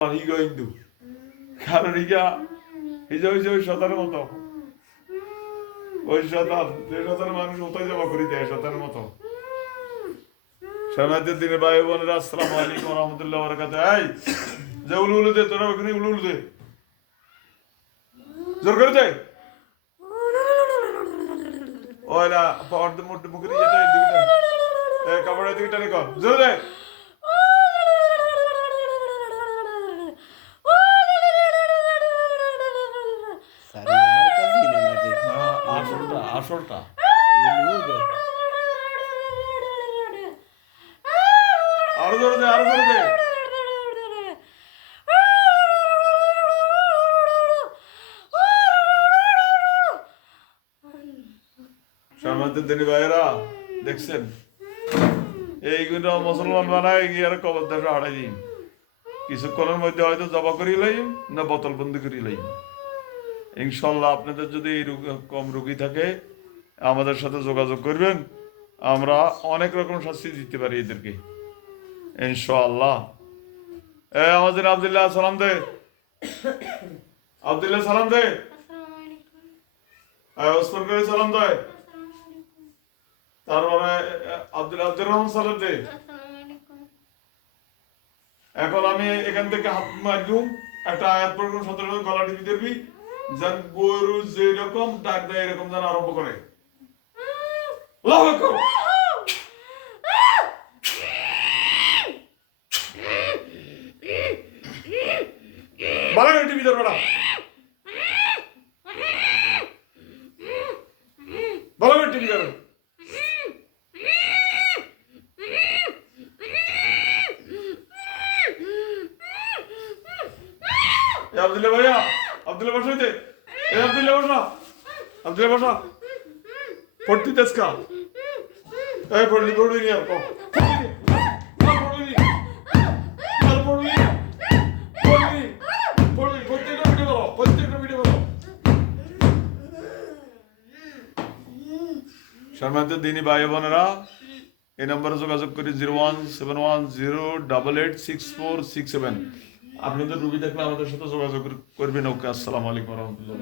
হিগো হিন্দু কারণ হিগা হিজা হয়েছে ওই শতানের মতো ওই শতান যে শতানের মানুষ ওটাই জমা করি দেয় শতানের মতো সামাজিক দিনে ভাই বোনেরা আসসালামু আলাইকুম রহমতুল্লাহ বরকাতুহু এই যে উলুলু দে তোরা ওখানে উলুলু দে জোর করে দে ওলা পর্দা মোট মুখে যেটা দিকে এ কাপড়ের দিকে টানে কর জোর দে আসলটা আরো জোরে দে আরো জোরে দে সামাজিক দিনী ভাইয়েরা দেখছেন এইগুলো মুসলমান বানায় গিয়ে আর কবর দেখা হারাই দিন কিছুক্ষণের মধ্যে হয়তো জবা করি লাইম না বোতল বন্দি করি লাইম ইনশাল্লাহ আপনাদের যদি এই কম রোগী থাকে আমাদের সাথে যোগাযোগ করবেন আমরা অনেক রকম শাস্তি দিতে পারি এদেরকে ইনশাআল্লাহ আমাদের আব্দুল্লাহ সালাম দে আব্দুল্লাহ সালাম দে ওসমান করে সালাম দেয় তারপরে আব্দুল রহমান সালাম দে এখন আমি এখান থেকে হাত মারলুম একটা আয়াত পড়লাম 17 গলা টিপি দেখবি যেন গরু যেরকম ডাক দেয় এরকম যেন আরম্ভ করে আল্লাহু আকবার ভালো করে টিপি ধরবা ভালো করে টিপি ধরো আব্দুল্লাহ ভাইয়া আব্দুল্লাহ বসা হইতে আব্দুল্লাহ বসা আব্দুল্লাহ বসা পড়তি তেজকা পড়লি নি আর কম সম্মানিত দিনী ভাই বোনেরা এই নম্বরে যোগাযোগ করি 01710886467 আপনাদের রুগী থাকলে আমাদের সাথে যোগাযোগ করবেন ওকে আসসালামু আলাইকুম রহমতুল্লাহ।